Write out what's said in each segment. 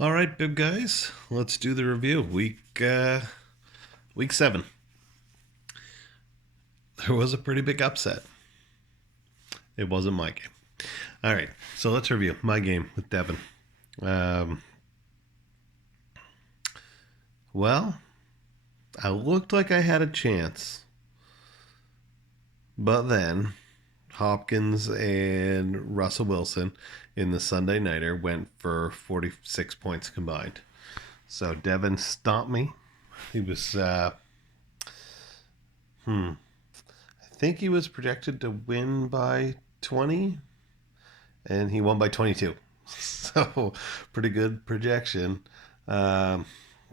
All right, bib guys, let's do the review. Week 7. There was a pretty big upset. It wasn't my game. All right, so let's review my game with Devon. Um, well, I looked like I had a chance, but then Hopkins and Russell Wilson in the Sunday Nighter went for 46 points combined. So Devon stomped me. He was, I think he was projected to win by 20, and he won by 22. So, pretty good projection. Um,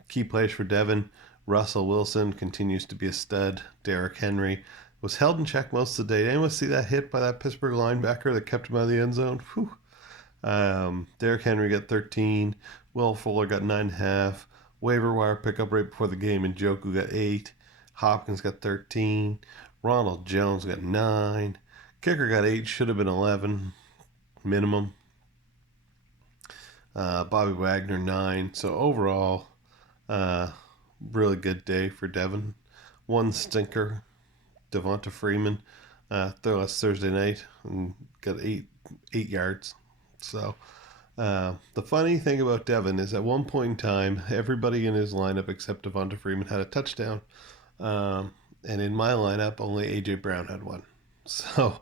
Key players for Devon. Russell Wilson continues to be a stud. Derrick Henry was held in check most of the day. Did anyone see that hit by that Pittsburgh linebacker that kept him out of the end zone? Whew. Derrick Henry got 13. Will Fuller got 9.5. Waiver wire pickup right before the game, and Njoku got 8. Hopkins got 13. Ronald Jones got 9. Kicker got 8. Should have been 11 minimum. Bobby Wagner 9. So overall, uh, really good day for Devon. One stinker, Devonta Freeman, last Thursday night and got 8 yards. So the funny thing about Devon is at one point in time, everybody in his lineup except Devonta Freeman had a touchdown. And in my lineup, only A.J. Brown had one. So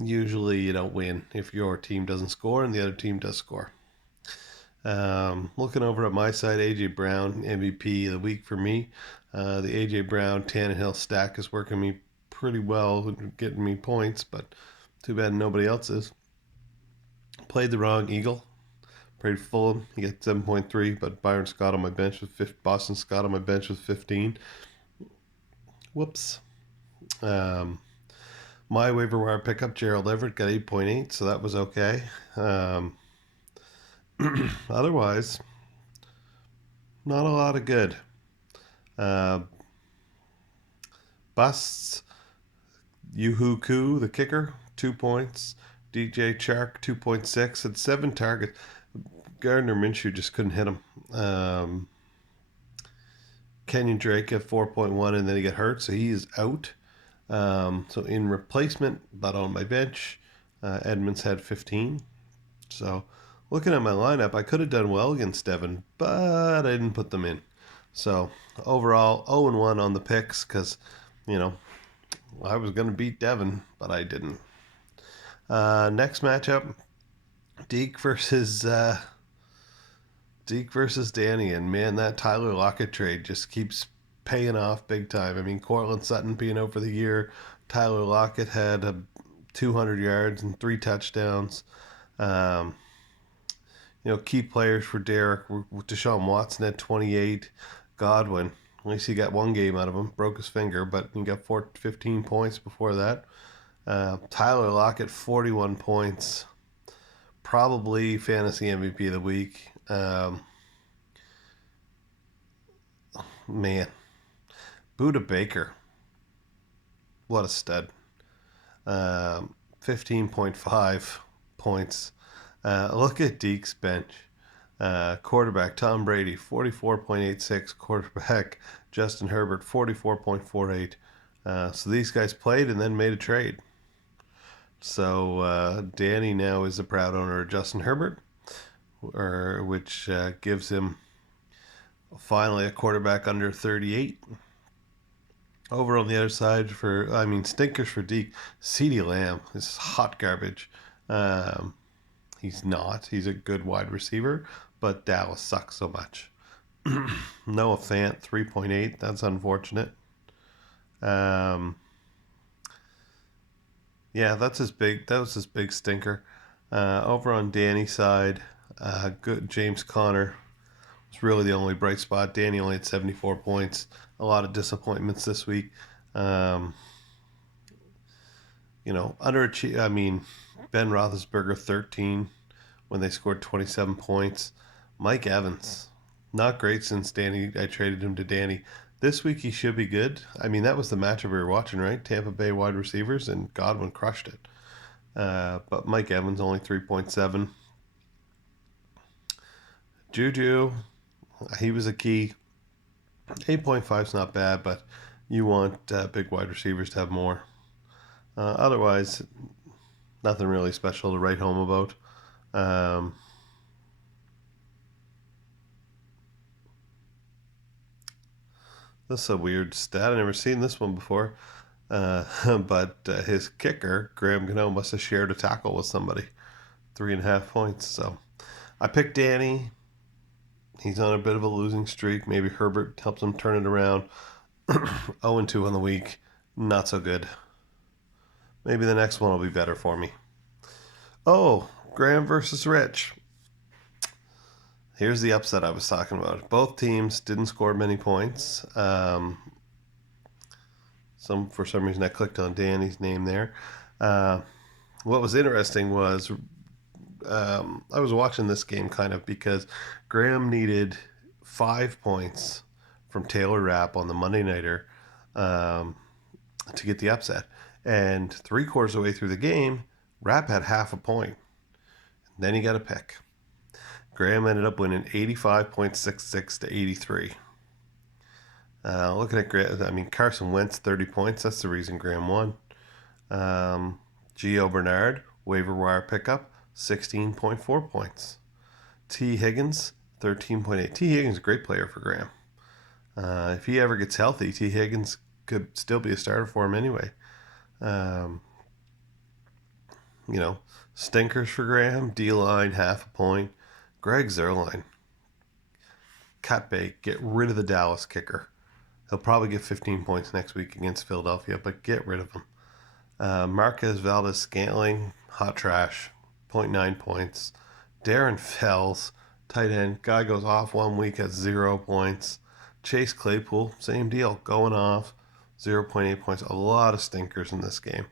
usually you don't win if your team doesn't score and the other team does score. Looking over at my side, A.J. Brown, MVP of the week for me. The A.J. Brown Tannehill stack is working me pretty well, getting me points, but too bad nobody else is. Played the wrong Eagle. Played Fulham. He got 7.3, but Byron Scott on my bench with 15, Boston Scott on my bench with 15. Whoops. My waiver wire pickup, Gerald Everett, got 8.8, so that was okay. Otherwise, not a lot of good. Uh, Busts, Yoo-Hoo Koo, the kicker, 2 points. DJ Chark, 2.6, had 7 targets. Gardner Minshew just couldn't hit him. Kenyon Drake at 4.1, and then he got hurt, so he is out. So in replacement, but on my bench, Edmonds had 15. So looking at my lineup, I could have done well against Devon, but I didn't put them in. So overall, 0-1 on the picks because, I was going to beat Devon, but I didn't. Next matchup, Deke versus Danny, and man, that Tyler Lockett trade just keeps paying off big time. I mean, Cortland Sutton being out for the year, Tyler Lockett had 200 yards and 3 touchdowns. Key players for Derek, Deshaun Watson had 28, Godwin, at least he got one game out of him, broke his finger, but he got 15 points before that. Tyler Lockett, 41 points, probably fantasy MVP of the week. Man, Buda Baker, what a stud. 15.5 points. Look at Deke's bench. Quarterback Tom Brady, 44.86. Quarterback Justin Herbert, 44.48. So these guys played and then made a trade. So Danny now is a proud owner of Justin Herbert, which gives him finally a quarterback under 38. Over on the other side stinkers for Deke, CeeDee Lamb is hot garbage. He's not. He's a good wide receiver, but Dallas sucks so much. Noah Fant, 3.8. That's unfortunate. Yeah, that was his big stinker. Over on Danny's side, good James Conner. It's really the only bright spot. Danny only had 74 points. A lot of disappointments this week. Underachieve. I mean, Ben Roethlisberger 13 when they scored 27 points. Mike Evans, not great since I traded him to Danny. This week he should be good. I mean, that was the matchup we were watching, right? Tampa Bay wide receivers, and Godwin crushed it. But Mike Evans only 3.7. Juju, he was a key. 8.5 is not bad, but you want big wide receivers to have more. Otherwise, nothing really special to write home about. Um, this is a weird stat. I've never seen this one before. But his kicker, Graham Gano, must have shared a tackle with somebody. 3.5 points. So I picked Danny. He's on a bit of a losing streak. Maybe Herbert helps him turn it around. 0-2 on the week. Not so good. Maybe the next one will be better for me. Oh, Graham versus Rich. Here's the upset I was talking about. Both teams didn't score many points. For some reason I clicked on Danny's name there. What was interesting was I was watching this game kind of because Graham needed 5 points from Taylor Rapp on the Monday Nighter to get the upset. And 3/4 of the way through the game, Rapp had half a point. Then he got a pick. Graham ended up winning 85.66 to 83. Looking at Graham, I mean, Carson Wentz, 30 points. That's the reason Graham won. Gio Bernard, waiver wire pickup, 16.4 points. T. Higgins, 13.8. T. Higgins is a great player for Graham. If he ever gets healthy, T. Higgins could still be a starter for him anyway. Stinkers for Graham, D-line, half a point. Greg Zuerlein, cut bait, get rid of the Dallas kicker. He'll probably get 15 points next week against Philadelphia, but get rid of him. Marquez Valdez-Scantling, hot trash, 0.9 points. Darren Fells, tight end, guy goes off 1 week at 0 points. Chase Claypool, same deal, going off, 0.8 points. A lot of stinkers in this game.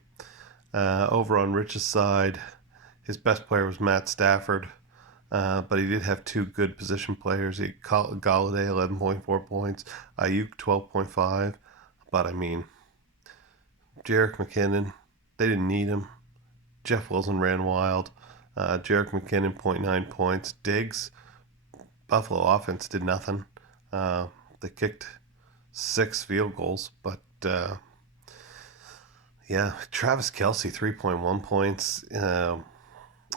Over on Rich's side, his best player was Matt Stafford, but he did have 2 good position players. He Galladay, 11.4 points, Ayuk, 12.5. But I mean, Jerick McKinnon, they didn't need him. Jeff Wilson ran wild. Jerick McKinnon, 0.9 points. Diggs, Buffalo offense did nothing. They kicked 6 field goals, but Travis Kelce, 3.1 points.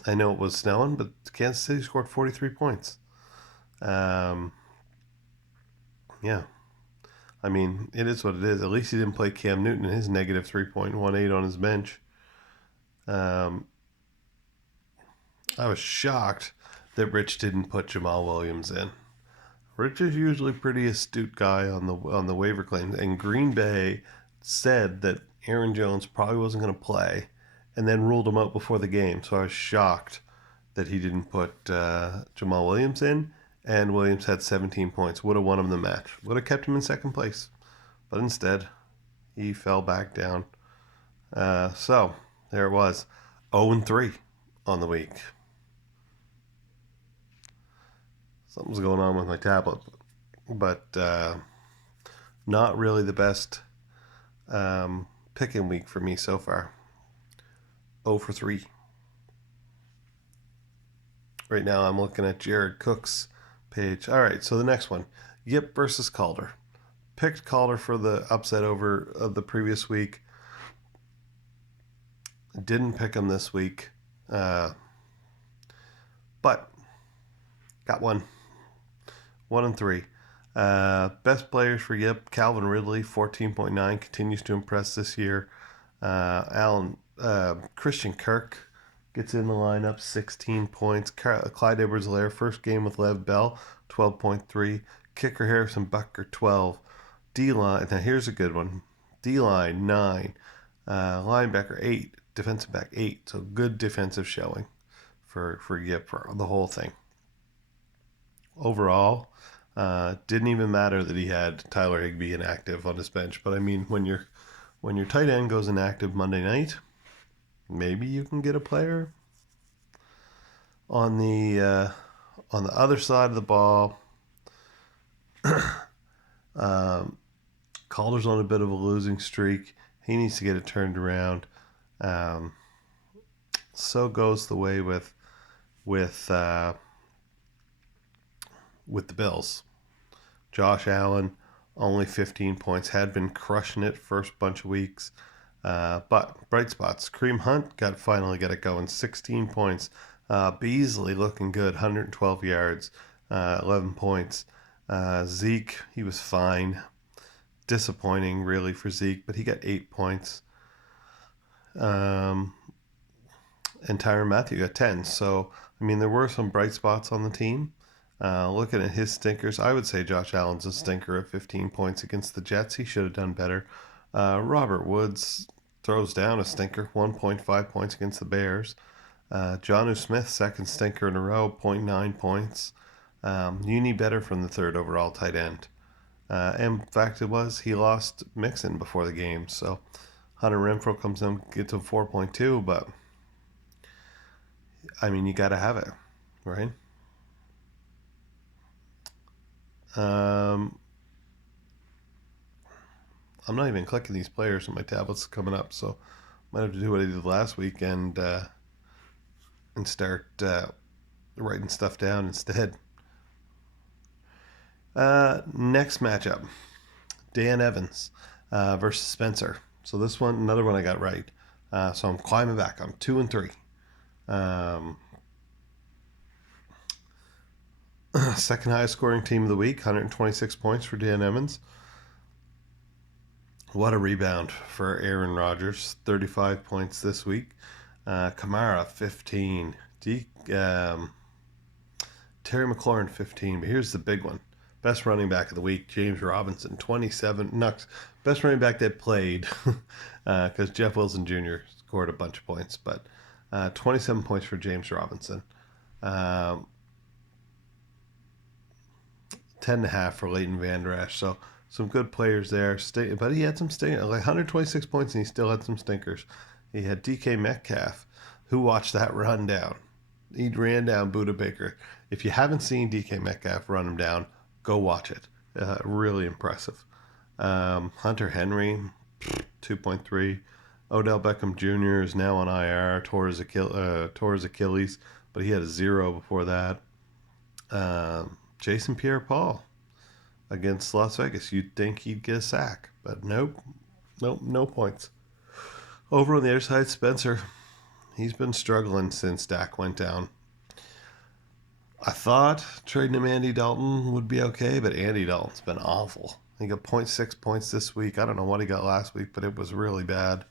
I know it was snowing, but Kansas City scored 43 points. I mean, it is what it is. At least he didn't play Cam Newton and his negative 3.18 on his bench. I was shocked that Rich didn't put Jamal Williams in. Rich is usually a pretty astute guy on the waiver claims, and Green Bay said that Aaron Jones probably wasn't going to play, and then ruled him out before the game. So I was shocked that he didn't put Jamal Williams in, and Williams had 17 points. Would have won him the match. Would have kept him in second place. But instead, he fell back down. So there it was. 0-3 on the week. Something's going on with my tablet. But not really the best picking week for me so far. 0-3. Right now I'm looking at Jared Cook's page. All right, so the next one. Yip versus Calder. Picked Calder for the upset over of the previous week. Didn't pick him this week. But got one. 1-3. Best players for Yip. Calvin Ridley, 14.9. Continues to impress this year. Christian Kirk gets in the lineup, 16 points. Clyde Edwards-Helaire, first game with Lev Bell, 12.3. Kicker Harrison Butker, 12. D-line, now here's a good one. D-line, 9. Linebacker, 8. Defensive back, 8. So good defensive showing for Yip for the whole thing. Overall, didn't even matter that he had Tyler Higbee inactive on his bench. But I mean, when your tight end goes inactive Monday night, maybe you can get a player. On the other side of the ball, Calder's on a bit of a losing streak. He needs to get it turned around. So goes the way with with the Bills. Josh Allen, only 15 points, had been crushing it first bunch of weeks. But bright spots. Kareem Hunt finally got it going. 16 points. Beasley looking good. 112 yards. 11 points. Zeke, he was fine. Disappointing, really, for Zeke, but he got 8 points. And Tyrann Mathieu got 10. So, I mean, there were some bright spots on the team. Looking at his stinkers, I would say Josh Allen's a stinker at 15 points against the Jets. He should have done better. Robert Woods throws down a stinker, 1.5 points against the Bears. Jonnu Smith, second stinker in a row, 0.9 points. You need better from the third overall tight end. And fact it was, he lost Mixon before the game. So Hunter Renfrow comes in, gets a 4.2, but I mean, you got to have it, right? I'm not even clicking these players on my tablet's coming up, so might have to do what I did last week and start writing stuff down instead. Next matchup, Dan Evans versus Spencer. So this one, another one I got right. So I'm climbing back. I'm 2-3. Second highest scoring team of the week, 126 points for Dan Evans. What a rebound for Aaron Rodgers, 35 points this week. Kamara, 15. Terry McLaurin, 15. But here's the big one. Best running back of the week, James Robinson, 27. Nucks. Best running back that played, because Jeff Wilson Jr. scored a bunch of points. But 27 points for James Robinson. 10.5 for Leighton Vander Esch. So some good players there. But he had some stinkers, like 126 points, and he still had some stinkers. He had DK Metcalf, who watched that run down. He ran down Budda Baker. If you haven't seen DK Metcalf run him down, go watch it. Really impressive. Hunter Henry, 2.3. Odell Beckham Jr. is now on IR, tore his Achilles, but he had a 0 before that. Jason Pierre-Paul against Las Vegas. You'd think he'd get a sack, but nope, no points. Over on the other side, Spencer, he's been struggling since Dak went down. I thought trading him Andy Dalton would be okay, but Andy Dalton's been awful. He got 0.6 points this week. I don't know what he got last week, but it was really bad.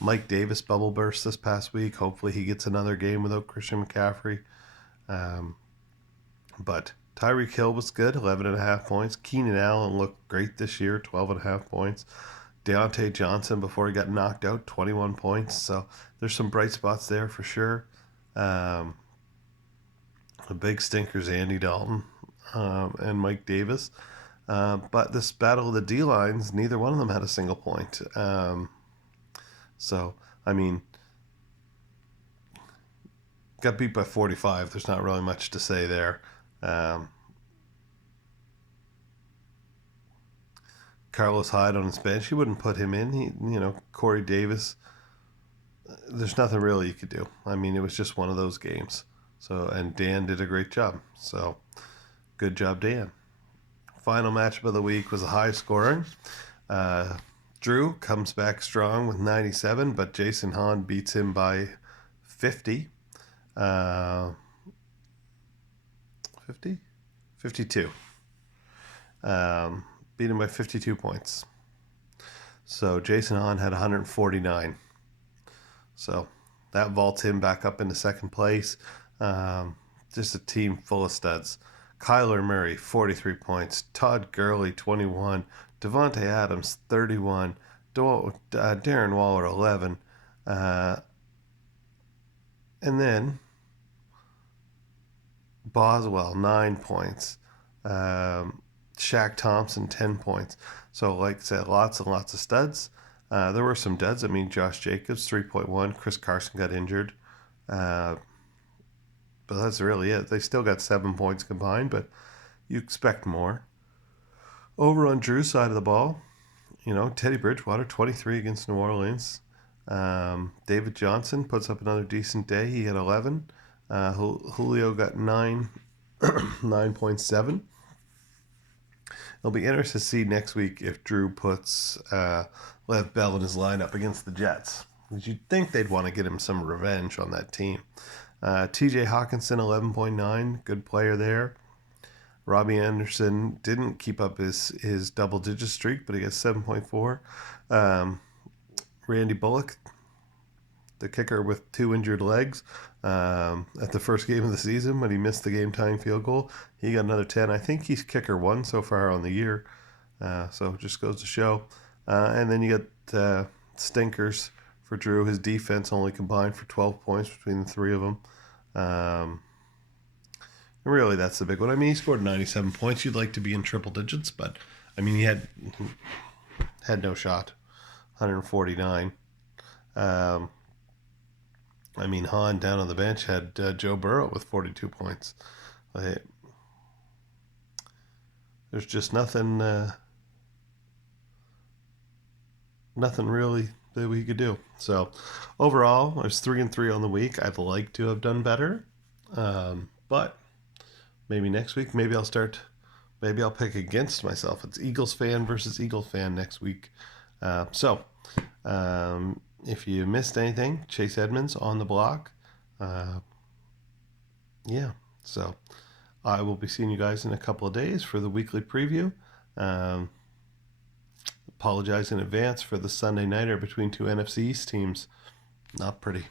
Mike Davis bubble burst this past week. Hopefully he gets another game without Christian McCaffrey. But Tyreek Hill was good, 11.5 points. Keenan Allen looked great this year, 12.5 points. Deontay Johnson, before he got knocked out, 21 points. So there's some bright spots there for sure. The big stinkers, Andy Dalton and Mike Davis. But this battle of the D-lines, neither one of them had a single point. So, I mean, got beat by 45. There's not really much to say there. Carlos Hyde on his bench, he wouldn't put him in. Corey Davis, there's nothing really you could do. I mean, it was just one of those games. So, and Dan did a great job. So, good job, Dan. Final matchup of the week was a high scoring. Drew comes back strong with 97, but Jason Hahn beats him by 50. 50? 52. Beat him by 52 points. So Jason Hahn had 149. So that vaults him back up into second place. Just a team full of studs. Kyler Murray, 43 points. Todd Gurley, 21. Devontae Adams, 31. Darren Waller, 11. And then Boswell, 9 points. Shaq Thompson, 10 points. So, like I said, lots and lots of studs. There were some duds. I mean, Josh Jacobs, 3.1. Chris Carson got injured. But that's really it. They still got 7 points combined, but you expect more. Over on Drew's side of the ball, Teddy Bridgewater, 23 against New Orleans. David Johnson puts up another decent day. He had 11. Julio got 9 9.7. It'll be interesting to see next week if Drew puts Lev Bell in his lineup against the Jets. Because you'd think they'd want to get him some revenge on that team. TJ Hawkinson, 11.9. Good player there. Robbie Anderson didn't keep up his double-digit streak, but he got 7.4. Randy Bullock, the kicker with 2 injured legs, at the first game of the season when he missed the game-tying field goal, he got another 10. I think he's kicker 1 so far on the year, so it just goes to show. And then you got stinkers for Drew. His defense only combined for 12 points between the three of them. Really, that's the big one. I mean, he scored 97 points. You'd like to be in triple digits, but I mean, he had no shot. 149. I mean, Hahn down on the bench had Joe Burrow with 42 points. There's just nothing really that we could do. So overall, I was 3-3 on the week. I'd like to have done better, but maybe next week. Maybe I'll pick against myself. It's Eagles fan versus Eagles fan next week. If you missed anything, Chase Edmonds on the block. Yeah, so I will be seeing you guys in a couple of days for the weekly preview. Apologize in advance for the Sunday nighter between two NFC East teams. Not pretty.